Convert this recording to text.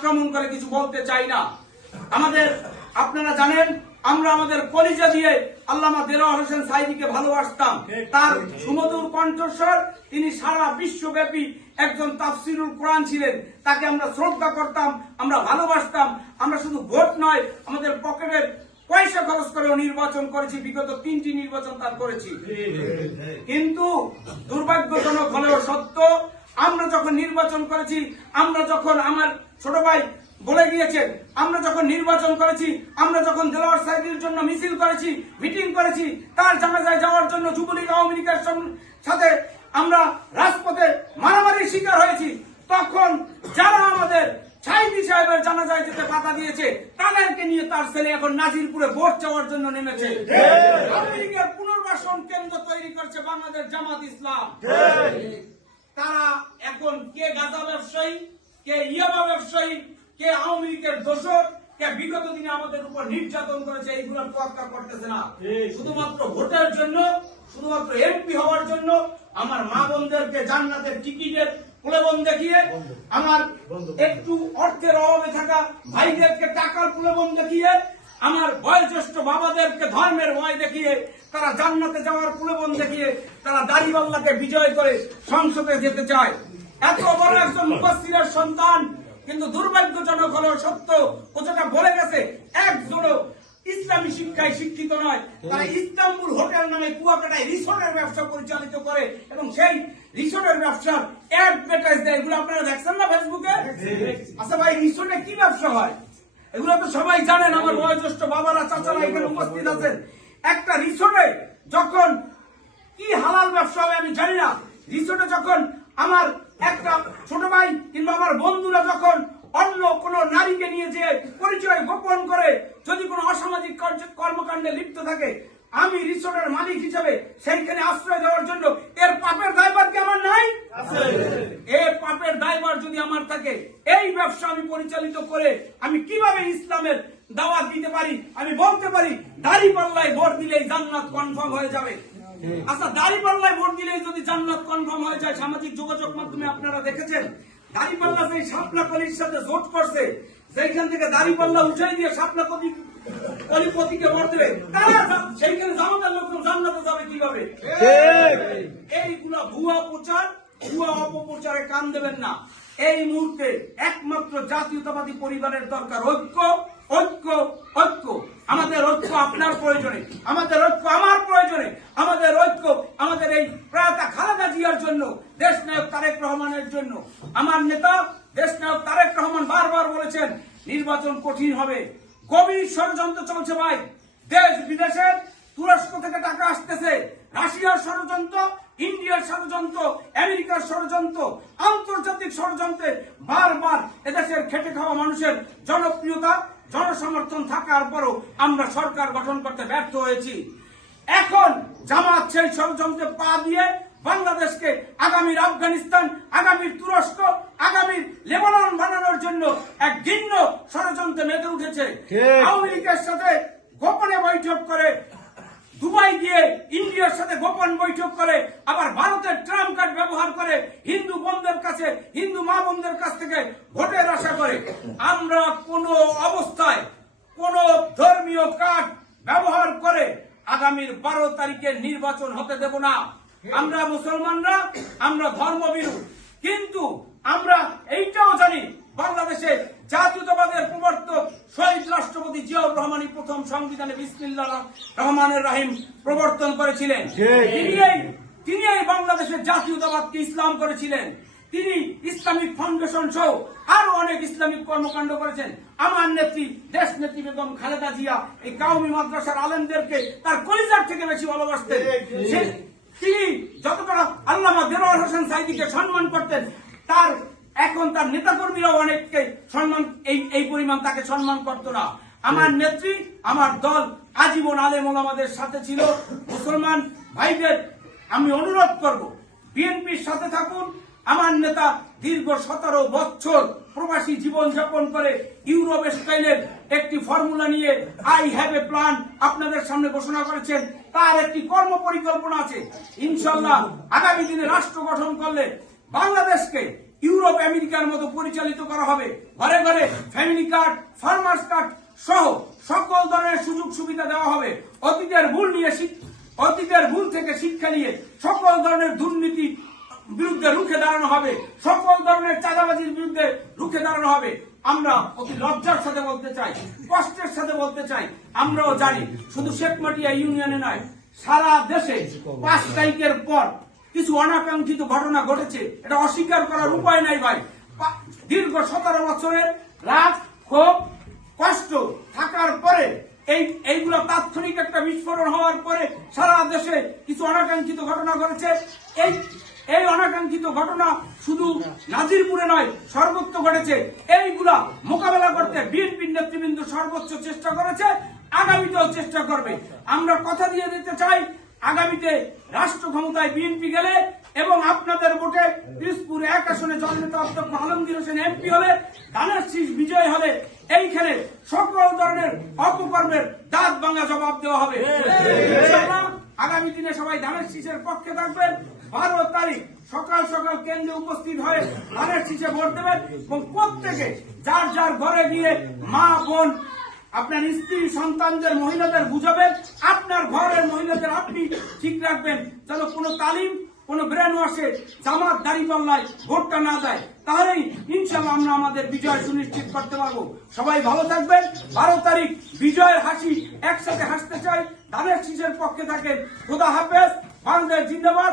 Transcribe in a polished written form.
আক্রমণ করে কিছু বলতে চাই না। আমাদের আপনারা জানেন আমরা আমাদের কলিজা দিয়ে আল্লামা দেলোয়ার হোসেন সাঈদীকে ভালোবাসতাম। তার সুমধুর কণ্ঠস্বর, তিনি সারা বিশ্বব্যাপী একজন তাফসিরুল কোরআন ছিলেন। তাকে আমরা শ্রদ্ধা করতাম, আমরা ভালোবাসতাম। আমরা শুধু ভোট নয়, আমাদের পকেটের পয়সা খরচ করেও নির্বাচন করেছি। বিগত 3টি নির্বাচন তার করেছি। কিন্তু দুর্ভাগ্যজনক হলেও সত্য, আমরা যখন নির্বাচন করেছি, আমরা যখন আমার ছোট ভাই বলে গিয়েছেন, আমরা যখন নির্বাচন করেছি, আমরা যখন দেলোয়ার সাঈদীর জন্য মিছিল করেছি, মিটিং করেছি, তার জানাজায় যাওয়ার জন্য যুবলীগ আওয়ামী লীগের সাথে আমরা রাজপথে মারামারির শিকার হয়েছি, তখন যারা আমাদের সাঈদী সাহেবের জানাজায় যেতে বাধা দিয়েছে, তাদেরকে নিয়ে তার ছেলে এখন নাজিরপুরে ভোট চাওয়ার জন্য নেমেছে। আওয়ামী লীগের পুনর্বাসন কেন্দ্র তৈরি করছে বাংলাদেশ জামাত ইসলাম। তারা এখন কে গাঁজা ব্যবসায়ী, কে ইয়াবা ব্যবসায়ী, কে আওয়ামী লীগের দোষর, কে বিগত দিনে আমাদের উপর নির্যাতন করেছে, এইগুলো তোয়াক্কা করতেছে না। শুধুমাত্র ভোটের জন্য, শুধুমাত্র এমপি হওয়ার জন্য আমার মা বোনদেরকে জান্নাতের টিকিটের প্রলোভন দেখিয়ে, আমার একটু অর্থের অভাবে থাকা ভাইদেরকে টাকার প্রলোভন দেখিয়ে, আমার বয়োজ্যেষ্ঠ বাবাদেরকে ধর্মের ভয় দেখিয়ে, তারা জান্নাতে যাওয়ার প্রলোভন দেখিয়ে তারা দাড়িপাল্লাকে বিজয় করে সংসদে যেতে চায়। এত বড় একজন মুফাসসিরের সন্তান, কিন্তু দুর্ভাগ্যজনক হলেও সত্য, ও যেটা বলে গেছে, একজনও ইসলামী শিক্ষায় শিক্ষিত নয়। তারা ইস্তাম্বুল হোটেল নামে কুয়াকাটায় রিসোর্টের ব্যবসা পরিচালিত করে এবং সেই রিসোর্টের ব্যবসার অ্যাডভার্টাইজ দেয়। এগুলো আপনারা দেখছেন না ফেসবুকে? আচ্ছা ভাই, রিসোর্টে কি ব্যবসা হয় এগুলো তো সবাই জানেন। আমার বয়োজ্যেষ্ঠ বাবারা, চাচারা এখানে উপস্থিত আছেন। একটা রিসোর্টে যখন কি হালাল ব্যবসা হবে আমি জানি না। রিসোর্টে যখন আমার একটা ছোট ভাই কিংবা আমার বন্ধুরা যখন অন্য কোন নারীকে নিয়ে যে পরিচয় গোপন করে যদি কোনো অসামাজিক কর্মকাণ্ডে লিপ্ত থাকে, আমি রিসোর্টের মালিক হিসেবে সেইখানে আশ্রয় দেওয়ার জন্য এর পাপের দায়ভার কি আমার নাই? এই পাপের দায়ভার যদি আমার থাকে, এই ব্যবসা আমি পরিচালিত করে আমি কিভাবে ইসলামের দাওয়াত দিতে পারি? আমি বলতে পারি দাড়িপাল্লায় ভোট দিলেই জান্নাত কনফার্ম হয়ে যাবে। আচ্ছা, দাড়িপাল্লায় ভোট দিলেই যদি জান্নাত কনফার্ম হয়ে যায়, সামাজিক যোগাযোগ মাধ্যমে আপনারা দেখেছেন দাড়িপাল্লা সেই শাপলা কলির সাথে জোট করছে, সেইখান থেকে দাড়িপাল্লা উঠাই দিয়ে শাপলা কলিপতিকে ভোট দেবে, তারা সেইখানে জামাতের লোকজন জান্নাতে যাবে কিভাবে? এইগুলা ভুয়া প্রচার, ভুয়া অপপ্রচারে কান দেবেন না। এই মুহূর্তে একমাত্র জাতীয়তাবাদী পরিবারের দরকার ঐক্য, ঐক্য, ঐক্য। আমাদের ঐক্য আপনার প্রয়োজনে, আমাদের ঐক্য আমার প্রয়োজনে, আমাদের ঐক্য আমাদের এই প্রয়াত খালেদা জিয়ার জন্য, দেশ নায়ক তারেক রহমানের জন্য। আমার নেতা দেশ নায়ক তারেক রহমান বারবার বলেছেন নির্বাচন কঠিন হবে। গভীর ষড়যন্ত্র চলছে ভাই, দেশ বিদেশের, তুরস্ক থেকে টাকা আসতেছে, রাশিয়ার ষড়যন্ত্র, ইন্ডিয়ার ষড়যন্ত্র, আমেরিকার ষড়যন্ত্র, আন্তর্জাতিক ষড়যন্ত্রে বারবার এদেশের খেটে খাওয়া মানুষের জনপ্রিয়তা, জনসমর্থন থাকার পরও আমরা সরকার গঠন করতে ব্যর্থ হয়েছি। এখন জামাত সেই ষড়যন্ত্রে পা দিয়ে বাংলাদেশকে আগামীর আফগানিস্তান, আগামীর তুরস্ক, আগামীর লেবানন বানানোর জন্য এক ঘৃণ্য ষড়যন্ত্রে মেতে উঠেছে। আওয়ামী লীগের সাথে গোপনে বৈঠক করে, দুবাই গিয়ে ইন্ডিয়ার সাথে গোপন বৈঠক করে, আবার ভারতের ট্রাম্প কার্ড ব্যবহার করে হিন্দু বোনদের কাছে, হিন্দু মা বোনদের কাছ থেকে ভোটের আশা করে। আমরা কোন অবস্থায় কোন ধর্মীয় কার্ড ব্যবহার করে আগামীর 12 তারিখের নির্বাচন হতে দেব না। আমরা মুসলমানরা, আমরা ধর্মবিরোধী, কিন্তু আমরা এইটাও জানি বাংলাদেশে জাতীয়তাবাদের প্রবর্তক শহীদ রাষ্ট্রপতি জিয়াউর রহমানই প্রথম সংবিধানে বিসমিল্লাহির রহমানির রহিম প্রবর্তন করেছিলেন। তিনি এই বাংলাদেশের জাতীয়তাবাদকে ইসলাম করেছিলেন। তিনি ইসলামিক ফাউন্ডেশন সহ আরো অনেক ইসলামিক কর্মকাণ্ড করেছেন। আমার নেত্রী, দেশ নেত্রী বেগম খালেদা জিয়া এই কাওমি মাদ্রাসার আলেমদেরকে তার কলিজার থেকে বেশি ভালোবাসতেন। তিনি যতটা আল্লামা দেলোয়ার হোসেন সাঈদীকে সম্মান করতেন, তার এখন তার নেতাকর্মীরাও অনেককে সম্মান, এই পরিমাণ তাকে সম্মান করত না। আমার নেত্রী, আমার দল আজীবন আলেম ওলামাদের সাথে ছিল। মুসলমান ভাইদের আমি অনুরোধ করব, বিএনপির সাথে থাকুন। আমার নেতা দীর্ঘ 17 বছর প্রবাসী জীবন যাপন করে ইউরোপ স্টাইলের একটি ফর্মুলা নিয়ে আই হ্যাভ এ প্ল্যান আপনাদের সামনে ঘোষণা করেছেন। তার একটি কর্ম পরিকল্পনা আছে। ইনশাআল্লাহ আগামী দিনে রাষ্ট্র গঠন করলে বাংলাদেশকে ইউরোপ আমেরিকার মতো পরিচালিত করা হবে। ঘরে ঘরে ফ্যামিলি কার্ড, ফার্মার্স কার্ড সহ সকল ধরনের সুযোগ সুবিধা দেওয়া হবে। অতীতের ভুল থেকে শিক্ষা নিয়ে সকল ধরনের দুর্নীতি বিরুদ্ধে রুখে দাঁড়ানো হবে, সকল ধরনের চাঁদাবাজির বিরুদ্ধে রুখে দাঁড়ানো হবে। আমরা অতি লজ্জার সাথে বলতে চাই, কষ্টের সাথে বলতে চাই, আমরাও জানি শুধু শেখমাটিয়া ইউনিয়নে নয়, সারা দেশে 5 তারিখের পর কিছু অনাকাঙ্ক্ষিত ঘটনা ঘটেছে। এটা অস্বীকার করার উপায় নাই ভাই। দীর্ঘ 17 বছরের রাত, ক্ষোভ, কষ্ট থাকার পরে এইগুলো তাৎক্ষণিক একটা বিস্ফোরণ হওয়ার পরে সারা দেশে কিছু অনাকাঙ্ক্ষিত ঘটনা ঘটেছে। এই অনাকাঙ্ক্ষিত ঘটনা শুধু নাজিরপুরে নয়, সর্বত্র ঘটেছে। এইগুলা মোকাবেলা করতে বিএনপির নেতৃবৃন্দ সর্বোচ্চ চেষ্টা করেছে, আগামীতেও চেষ্টা করবে। আমরা কথা দিয়ে দিতে চাই, আগামীতে রাষ্ট্র ক্ষমতায় বিএনপি গেলে এবং আপনাদের ভোটে পিরোজপুর 1 আসনে জননেতা অধ্যক্ষ আলমগীর হোসেন এমপি হলে, ধানের শীষ বিজয় হলে এইখানে সকল ধরনের অপকর্মের দাঁত ভাঙা জবাব দেওয়া হবে। ইনশাআল্লাহ আগামী দিনে সবাই ধানের শীষের পক্ষে থাকবেন। 12 তারিখ সকাল সকাল কেন্দ্রে উপস্থিত হয়ে ধানের শীষে ভোট দেবেন এবং প্রত্যেকে যার যার ঘরে গিয়ে মা, বোন, আপনার স্ত্রী, সন্তানদের, মহিলাদের বুঝাবেন, আপনার ঘরের মহিলাদের আপনি ঠিক রাখবেন যেন কোনো তালিম, কোনো ব্রেন ওয়াশে জামাত দাঁড়িপাল্লায় ভোটটা না দেয়। তাহলেই ইনশাআল্লাহ আমরা আমাদের বিজয় সুনিশ্চিত করতে পারবো। সবাই ভালো থাকবেন। 12 তারিখ বিজয়ের হাসি একসাথে হাসতে চাই। ধানের শীষের পক্ষে থাকেন। খোদা হাফেজ। বাংলাদেশ জিন্দাবাদ।